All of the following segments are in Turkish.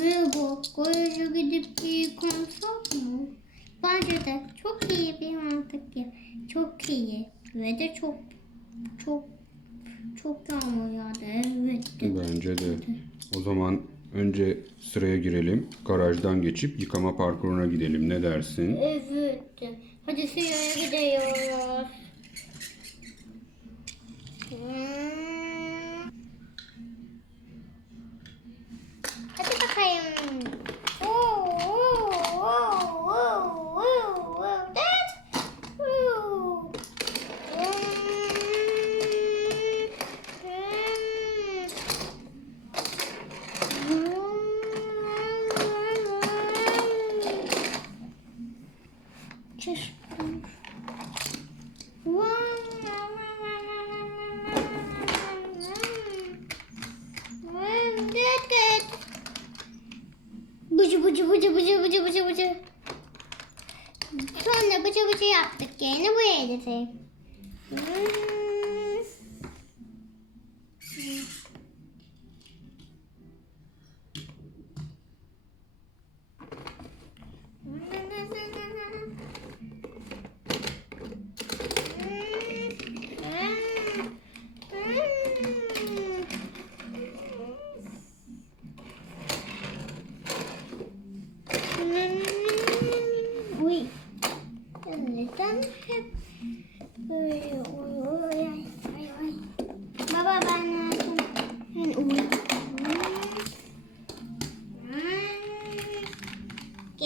Merhaba, garaja gidip bir yıkansak mı? Bence de çok iyi bir mantık ya. Çok iyi. Ve de çok çok çok yağmur yağdı. Evet. de. Bence de. O zaman önce sıraya girelim. Garajdan geçip yıkama parkuruna gidelim. Ne dersin? Evet. Hadi sıraya gidiyoruz. Hmm. Hadi bakayım. Oo, oo, oo, oo, oo, oo. Dad. Oo. Just Bıcı bıcı bıcı bıcı bıcı bıcı bıcı. Sonra bıcı bıcı yaptık yerine buraya getireyim. Hmm.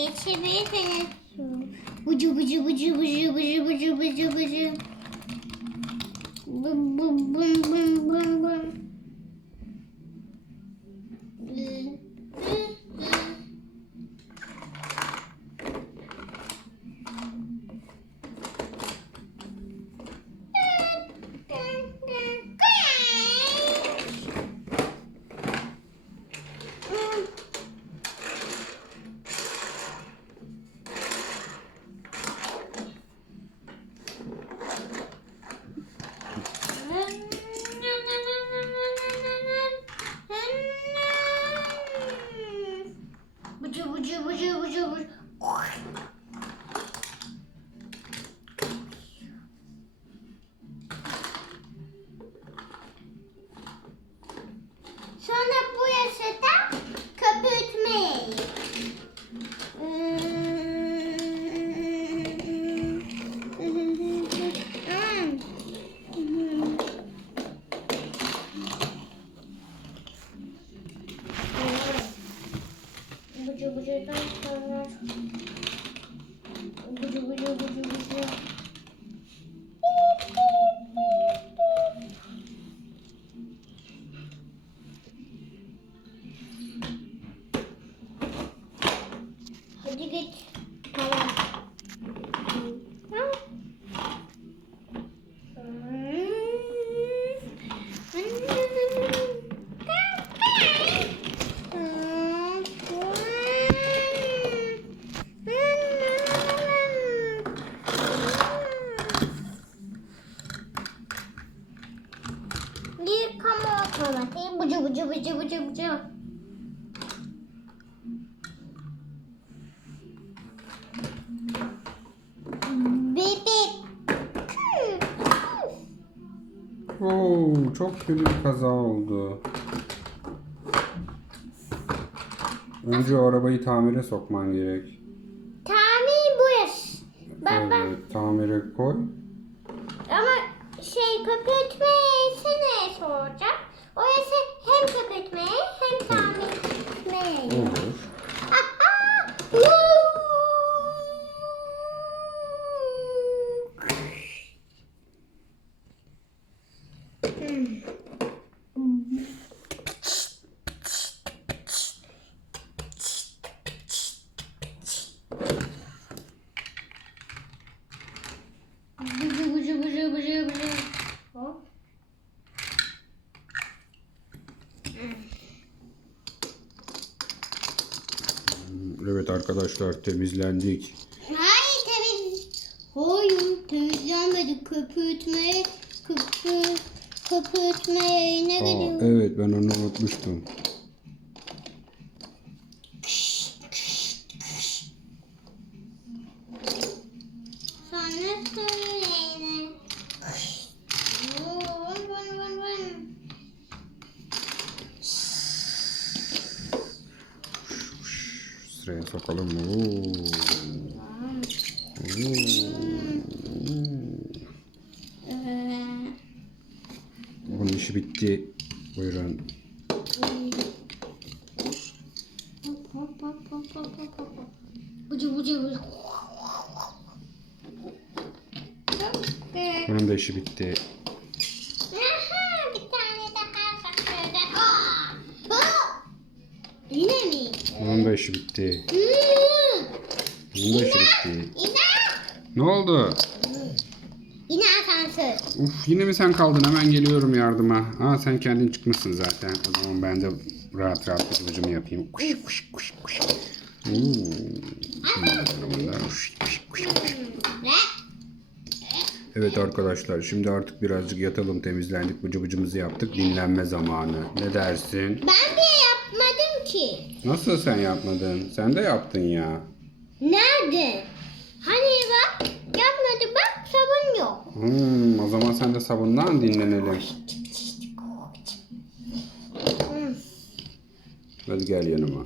Geçebilirsiniz. Bıcı bıcı bıcı bıcı bıcı bıcı bıcı bıcı. Bım bım bım bım bım sonra bıcı bıcı bıcı bıcı. Hadi git. Bıcı bıcı bıcı bıcı. Bebek. Oo, çok kötü bir kaza oldu. Önce arabayı tamire sokman gerek. Tamir burası. Baba Evet, tamire koy. ama şey köpürtmeyse ne soracak? Orası hem köpürtmeye hem tamir etmeye. Olur. Bıcı bıcı bıcı bıcı bıcı. Hop. Evet arkadaşlar temizlendik. Hayır temiz. Hayır temizlenmedi. Köpürtmeye köpür köpürtmeye ne gidiyor? evet ben onu unutmuştum. Sıraya sokalım. Oo. Ee, Bunun işi bitti. Buyurun. bucu. Çok güzel. Bunun da işi bitti. Aha, bir tane daha sakladı. Yine mi? Bunun da işi bitti. Bunun da işi bitti. Ne oldu? Yine asansör. Uf yine mi sen kaldın? Hemen geliyorum yardıma. Aa sen kendin çıkmışsın zaten. O zaman ben de rahat rahat bıcımı yapayım. Kuş kuş kuş kuş. Oo. Şimdi bunlar kuş, kuş, kuş, kuş. Ve Evet arkadaşlar şimdi artık birazcık yatalım temizlendik bıcı bıcımızı yaptık dinlenme zamanı. Ne dersin? ben de. Nasıl sen yapmadın? Sen de yaptın ya. Nerede? Hani bak yapmadı bak sabun yok. Hmm, o zaman sen de sabundan dinlenelim. Hadi gel yanıma.